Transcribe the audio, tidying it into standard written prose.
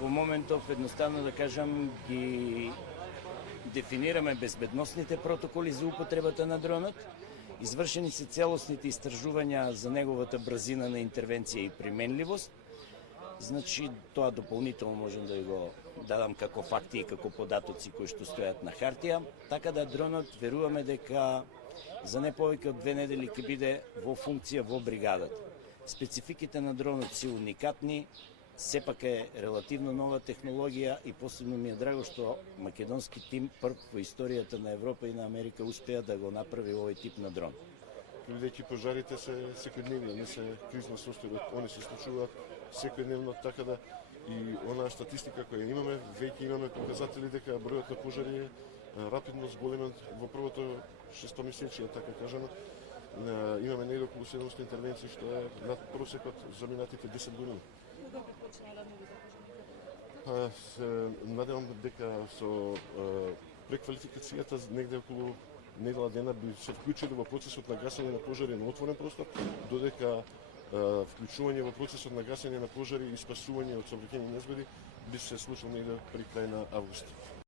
во моментов едноставно да кажам ги дефинираме безбедносните протоколи за употребата на дронот, извршени се целосните истражувања за неговата брзина на интервенција и применливост. Значи, тоа дополнително можем да го дадам како факти и како податоци кои што стојат на хартија, така да дронот веруваме дека за не повеќе од 2 недели ќе биде во функција во бригадата. Спецификите на дронот се уникатни, сепак е релативно нова технологија и посебно ми е драго што македонски тим прв во историјата на Европа и на Америка успеа да го направи овој тип на дрон. Бидејќи пожарите се секојдневни, не се кризна состојба, они се случуваат секојдневно, така да и онаа статистика која имаме, веќе имаме показатели дека бројот на пожари е рапидно зголемен во првото 6 месечие, така кажано. Имаме негде околу 700 интервенции, што е над просекот за минатите 10 години. Кога би почнале новите пожари? Се надевам дека со преквалификацијата негде околу недела дена би се вклучили во процесот на гасење на пожари на отворен простор, додека вклучување во процесот на гасење на пожари и спасување од сообраќајни незгоди би се случило негде при крај на август.